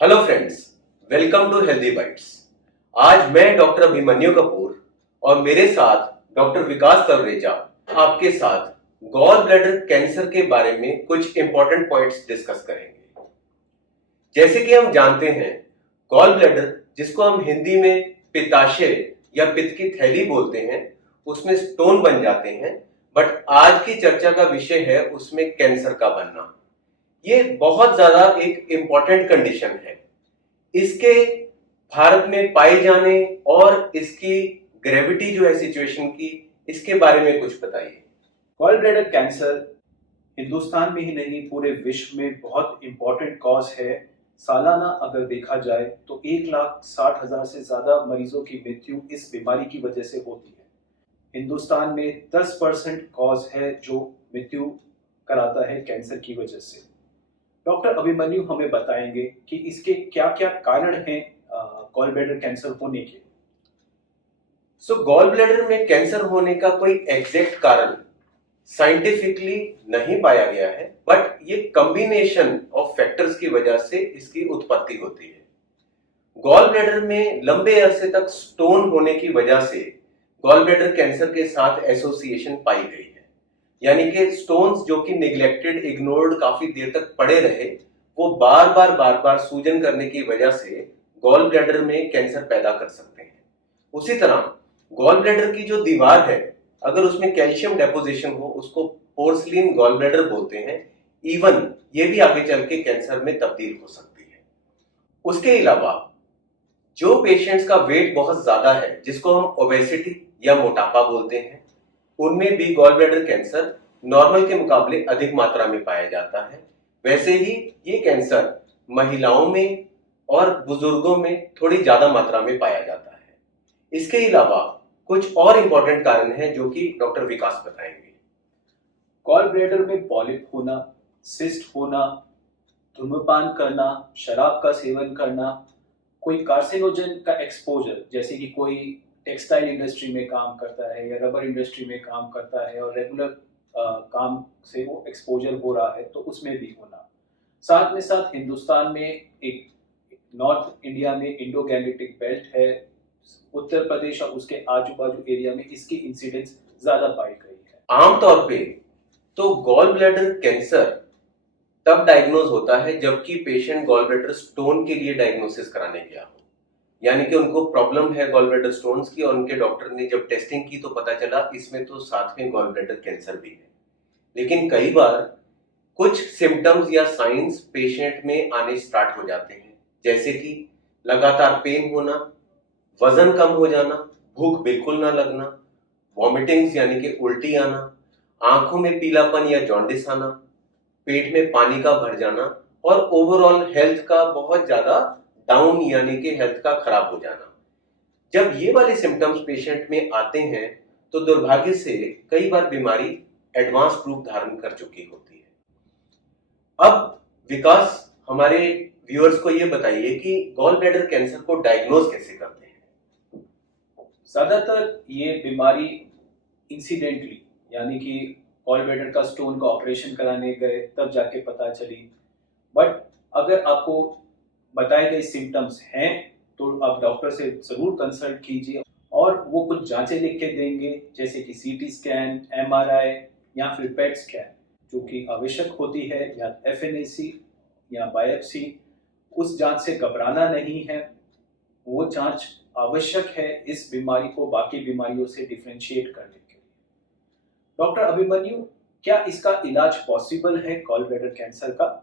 Hello friends, welcome to healthy bites. आज मैं doctor Abhimanyu Kapoor और मेरे साथ डॉक्टर विकास तलरेजा आपके साथ गॉल ब्लैडर कैंसर के बारे में कुछ इंपॉर्टेंट पॉइंट्स डिस्कस करेंगे। जैसे कि हम जानते हैं, गॉल ब्लैडर, जिसको हम हिंदी में पित्ताशय या पित्त की थैली बोलते हैं, उसमें स्टोन बन जाते हैं। बट आज की चर्चा का विषय है उसमें कैंसर का बनना। ये बहुत ज्यादा एक इम्पॉर्टेंट कंडीशन है। इसके भारत में पाए जाने और इसकी ग्रेविटी जो है सिचुएशन की, इसके बारे में कुछ बताइए। गॉल ब्लैडर कैंसर हिंदुस्तान में ही नहीं पूरे विश्व में बहुत इंपॉर्टेंट कॉज है। सालाना अगर देखा जाए तो 1,60,000 से ज्यादा मरीजों की मृत्यु इस बीमारी की वजह से होती है। हिंदुस्तान में 10% कॉज है जो मृत्यु कराता है कैंसर की वजह से। डॉक्टर अभिमन्यु हमें बताएंगे कि इसके क्या क्या कारण हैं गॉल ब्लैडर कैंसर होने के। गॉल ब्लैडर में कैंसर होने का कोई एग्जैक्ट कारण साइंटिफिकली नहीं पाया गया है, बट ये कॉम्बिनेशन ऑफ फैक्टर्स की वजह से इसकी उत्पत्ति होती है। गॉल ब्लैडर में लंबे अरसे तक स्टोन होने की वजह से गॉल ब्लैडर कैंसर के साथ एसोसिएशन पाई गई है। यानी कि स्टोन्स जो कि निग्लेक्टेड, इग्नोर्ड काफी देर तक पड़े रहे, वो बार बार सूजन करने की वजह से गॉल ब्लैडर में कैंसर पैदा कर सकते हैं। उसी तरह गॉल ब्लैडर की जो दीवार है, अगर उसमें कैल्शियम डेपोजिशन हो, उसको पोर्सलिन गॉल ब्लैडर बोलते हैं। इवन ये भी आगे चल के कैंसर में तब्दील हो सकती है। उसके अलावा जो पेशेंट्स का वेट बहुत ज्यादा है, जिसको हम ओबेसिटी या मोटापा बोलते हैं, उनमें भी गॉल ब्लैडर कैंसर नॉर्मल के मुकाबले अधिक मात्रा में पाया जाता है। वैसे ही ये कैंसर महिलाओं में और बुजुर्गों में थोड़ी ज्यादा मात्रा में पाया जाता है। इसके अलावा कुछ और इंपॉर्टेंट कारण हैं जो कि डॉक्टर विकास बताएंगे। गॉल ब्लैडर में पॉलिप होना, सिस्ट होना, धूम्रपान करना, शराब का सेवन करना, कोई कार्सिनोजन का एक्सपोजर, जैसे कि कोई टेक्सटाइल इंडस्ट्री में काम करता है या रबर इंडस्ट्री में काम करता है और रेगुलर काम से वो एक्सपोजर हो रहा है, तो उसमें भी होना। साथ में साथ हिंदुस्तान में एक नॉर्थ इंडिया में इंडो गैंगेटिक बेल्ट है, उत्तर प्रदेश और उसके आजू बाजू एरिया में इसकी इंसिडेंस ज्यादा पाई गई है। आमतौर पे तो गॉल ब्लैडर कैंसर तब डायग्नोज होता है जबकि पेशेंट गॉल ब्लैडर स्टोन के लिए डायग्नोसिस कराने गया हो। यानी कि उनको प्रॉब्लम है गॉल ब्लैडर स्टोन्स की, और उनके डॉक्टर ने जब टेस्टिंग की तो पता चला इसमें तो साथ में गॉल ब्लैडर कैंसर भी है। लेकिन कई बार कुछ सिम्टम्स या साइंस पेशेंट में आने स्टार्ट हो जाते हैं, जैसे कि लगातार पेन होना, वजन कम हो जाना, भूख बिल्कुल ना लगना, वॉमिटिंग्स यानी कि उल्टी आना, आंखों में पीलापन या जॉन्डिस आना, पेट में पानी का भर जाना और ओवरऑल हेल्थ का बहुत ज्यादा डाउन यानी कि हेल्थ का खराब हो जाना। जब ये वाले सिम्टम्स पेशेंट में आते हैं तो दुर्भाग्य से कई बार बीमारी एडवांस रूप धारण कर चुकी होती है। अब विकास, हमारे व्यूअर्स को ये बताइए कि गॉल ब्लैडर कैंसर को डायग्नोज कैसे करते हैं। ज्यादातर ये बीमारी इंसिडेंटली, यानी कि गॉल ब्लैडर का स्टोन का ऑपरेशन कराने गए तब जाके पता चली। बट अगर आपको बताए गए सिम्टम्स हैं तो आप डॉक्टर से जरूर कंसल्ट कीजिए और वो कुछ जांचें लिख के देंगे, जैसे कि सीटी स्कैन, एमआरआई या फिर पेट स्कैन, जो कि आवश्यक होती है, या एफएनएसी या बायोप्सी। उस जांच से घबराना नहीं है, वो जांच आवश्यक है इस बीमारी को बाकी बीमारियों से डिफरेंशिएट करने के लिए। डॉक्टर अभिमन्यु, क्या इसका इलाज पॉसिबल है गॉल ब्लैडर कैंसर का?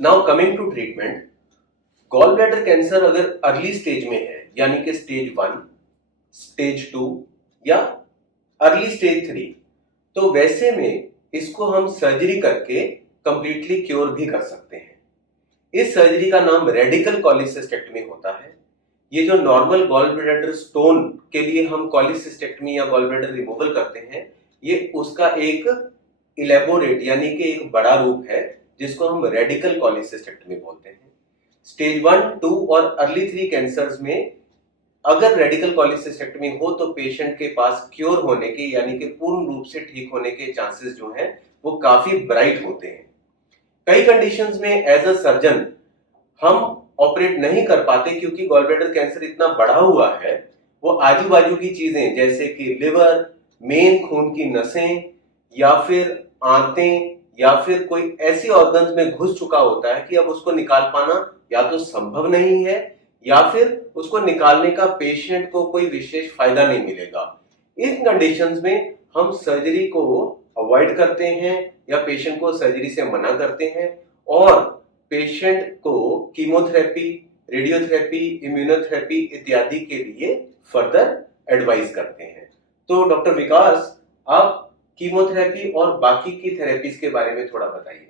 Now coming to treatment, gall bladder cancer अगर अर्ली स्टेज में है, यानी कि स्टेज 1, स्टेज 2 या अर्ली स्टेज 3, तो वैसे में इसको हम सर्जरी करके कंप्लीटली क्योर भी कर सकते हैं। इस सर्जरी का नाम रेडिकल कॉलिसिस्टेक्टमी होता है। ये जो नॉर्मल गॉल ब्लैडर स्टोन के लिए हम कॉलिसिस्टेक्टमी या गॉल ब्लैडर रिमूवल करते हैं, ये उसका एक इलेबोरेट यानी कि एक बड़ा रूप है, जिसको हम रेडिकल कॉलिसिस्टेक्टमी बोलते हैं। स्टेज 1, 2 और अर्ली 3 कैंसर्स में अगर रेडिकल कॉलिसिस्टेक्टमी हो तो पेशेंट के पास क्योर होने के यानी कि पूर्ण रूप से ठीक होने के चांसेस जो हैं वो काफी ब्राइट होते हैं। कई कंडीशंस में एज अ सर्जन हम ऑपरेट नहीं कर पाते क्योंकि गॉल ब्लैडर कैंसर इतना बढ़ा हुआ है, वो आजू बाजू की चीजें जैसे कि लिवर, मेन खून की नसें या फिर आंतें या फिर कोई ऐसी ऑर्गन्स में घुस चुका होता है कि अब उसको निकाल पाना या तो संभव नहीं है या फिर उसको निकालने का पेशेंट को कोई विशेष फायदा नहीं मिलेगा। इन कंडीशंस में हम सर्जरी को अवॉइड करते हैं या पेशेंट को सर्जरी से मना करते हैं और पेशेंट को कीमोथेरेपी, रेडियोथेरेपी, इम्यूनोथेरेपी इत्यादि के लिए फर्दर एडवाइस करते हैं। तो डॉक्टर विकास, आप कीमोथेरेपी और बाकी की थेरेपीज के बारे में थोड़ा बताइए।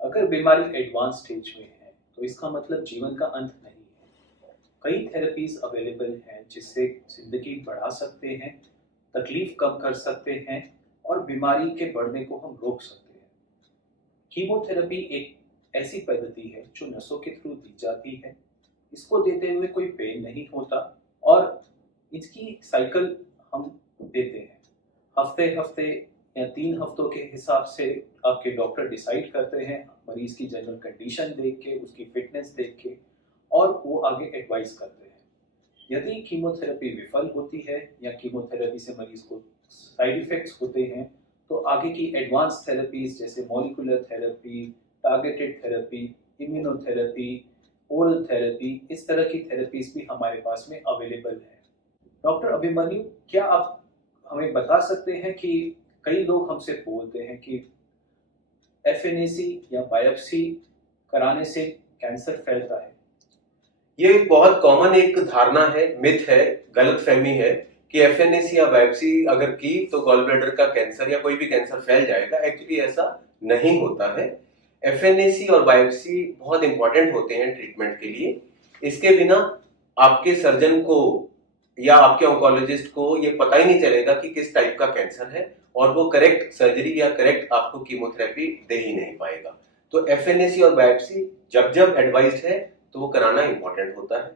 अगर बीमारी एडवांस स्टेज में है तो इसका मतलब जीवन का अंत नहीं है। कई थेरेपीज अवेलेबल हैं जिससे जिंदगी बढ़ा सकते हैं, तकलीफ कम कर सकते हैं और बीमारी के बढ़ने को हम रोक सकते हैं। कीमोथेरेपी एक ऐसी पद्धति है जो नसों के थ्रू दी जाती है। इसको देते हुए कोई पेन नहीं होता और इसकी साइकिल हम देते हैं। हफ्ते हफ्ते या 3 हफ्तों के हिसाब से आपके डॉक्टर डिसाइड करते हैं मरीज की जनरल कंडीशन देख के, उसकी फिटनेस देख के, और वो आगे एडवाइस करते हैं। यदि कीमोथेरेपी विफल होती है या कीमोथेरेपी से मरीज को साइड इफेक्ट्स होते हैं तो आगे की एडवांस थेरेपीज जैसे molecular therapy, targeted therapy, immunotherapy, oral therapy, इस तरह की थेरेपीज भी हमारे पास में अवेलेबल है। डॉक्टर अभिमन्यु, क्या आप हमें बता सकते हैं कि कई लोग हमसे बोलते हैं कि एफएनएसी या बायोप्सी कराने से कैंसर फैलता है? ये एक बहुत कॉमन एक धारणा है, मिथ है, गलतफहमी है कि एफएनएसी या बायोप्सी अगर की तो गॉल ब्लैडर का कैंसर या कोई भी कैंसर फैल जाएगा। एक्चुअली ऐसा नहीं होता है। एफएनएसी और बायोप्सी बहुत इंपॉर्टेंट होते हैं ट्रीटमेंट के लिए। इसके बिना आपके सर्जन को या आपके ऑन्कोलॉजिस्ट को ये पता ही नहीं चलेगा कि किस टाइप का कैंसर है और वो करेक्ट सर्जरी या करेक्ट आपको कीमोथेरेपी दे ही नहीं पाएगा। तो एफएनएसी और बायोप्सी जब जब एडवाइज्ड है तो वो कराना इंपॉर्टेंट होता है।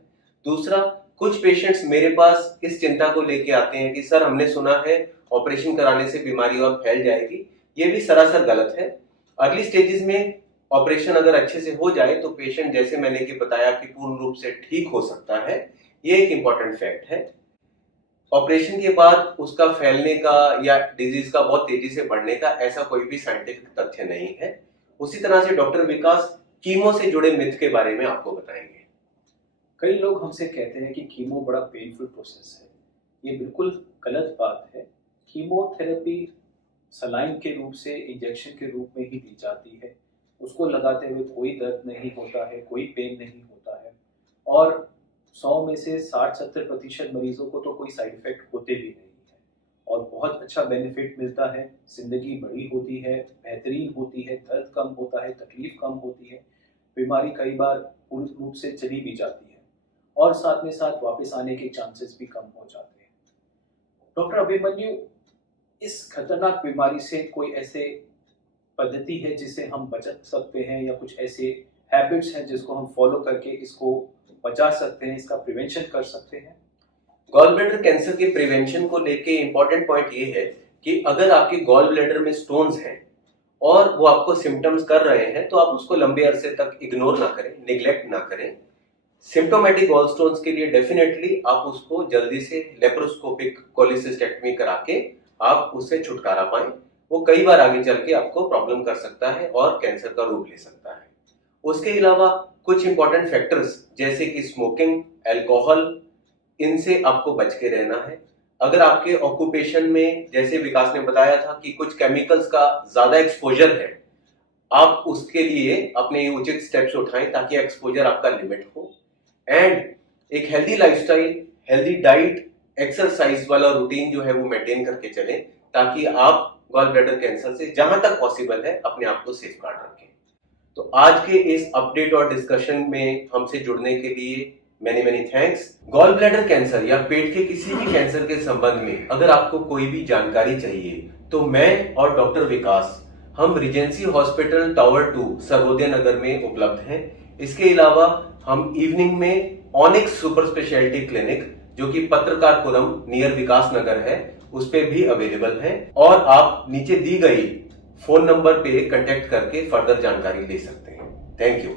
दूसरा, कुछ पेशेंट्स मेरे पास इस चिंता को लेके आते हैं कि सर हमने सुना है ऑपरेशन कराने से बीमारी और फैल जाएगी। ये भी सरासर गलत है। अर्ली स्टेजेस में ऑपरेशन अगर अच्छे से हो जाए तो पेशेंट, जैसे मैंने कि बताया, कि पूर्ण रूप से ठीक हो सकता है। ये एक इंपॉर्टेंट फैक्ट है। ऑपरेशन के बाद उसका फैलने का या डिजीज का बहुत तेजी से बढ़ने का ऐसा कोई भी साइंटिफिक तथ्य नहीं है। उसी तरह से डॉक्टर विकास कीमो से जुड़े मिथ के बारे में आपको बताएंगे। कई लोग हमसे कहते हैं कि कीमो बड़ा पेनफुल प्रोसेस है। ये बिल्कुल गलत बात है। कीमोथेरेपी सलाइन के रूप से, इंजेक्शन के रूप में ही दी जाती है। उसको लगाते हुए कोई दर्द नहीं होता है, कोई पेन नहीं होता है और 100 में से 60-70% मरीजों को तो कोई साइड इफेक्ट होते भी नहीं है और बहुत अच्छा बेनिफिट मिलता है। जिंदगी बड़ी होती है, बेहतरीन होती है, दर्द कम होता है, तकलीफ कम होती है, बीमारी कई बार पूर्ण रूप से चली भी जाती है और साथ में साथ वापस आने के चांसेस भी कम हो जाते हैं। डॉक्टर अभिमन्यु, इस खतरनाक बीमारी से कोई ऐसे पद्धति है जिससे हम बच सकते हैं या कुछ ऐसे हैबिट्स हैं जिसको हम फॉलो करके इसको बचा सकते हैं, इसका प्रिवेंशन कर सकते हैं? गॉल ब्लैडर कैंसर के प्रिवेंशन को लेके इंपॉर्टेंट पॉइंट ये है कि अगर आपके गॉल ब्लैडर में स्टोन्स हैं और वो आपको सिम्टम्स कर रहे हैं तो आप उसको लंबे अरसे तक इग्नोर ना करें, निग्लेक्ट ना करें। सिम्टोमेटिक गॉल स्टोन्स के लिए डेफिनेटली आप उसको जल्दी से लेप्रोस्कोपिक कोलिसिस्टेक्टमी करा के आप उससे छुटकारा पाएं। वो कई बार आगे चल के आपको प्रॉब्लम कर सकता है और कैंसर का रूप ले सकता है। उसके अलावा कुछ इंपॉर्टेंट फैक्टर्स जैसे कि स्मोकिंग, अल्कोहल, इनसे आपको बच के रहना है। अगर आपके ऑक्यूपेशन में, जैसे विकास ने बताया था, कि कुछ केमिकल्स का ज्यादा एक्सपोजर है, आप उसके लिए अपने उचित स्टेप्स उठाएं ताकि एक्सपोजर आपका लिमिट हो। एंड एक healthy lifestyle, healthy diet, exercise वाला रूटीन जो है वो मेंटेन करके चलें ताकि आप गॉल ब्लैडर कैंसर से जहां तक पॉसिबल है अपने आप को सेफ गार्ड रखें। तो आज के इस अपडेट और डिस्कशन में हमसे जुड़ने के लिए many thanks. Gall bladder cancer या पेट के किसी भी कैंसर के संबंध में अगर आपको कोई भी जानकारी चाहिए तो मैं और डॉक्टर विकास, हम रिजेंसी हॉस्पिटल टावर 2 सर्वोदय नगर में उपलब्ध हैं। इसके अलावा हम इवनिंग में ऑनिक्स सुपर स्पेशलिटी क्लिनिक, जो कि पत्रकारपुरम नियर विकास नगर है, उस पे भी अवेलेबल है और आप नीचे दी गई फोन नंबर पे कांटेक्ट करके फर्दर जानकारी ले सकते हैं। Thank you.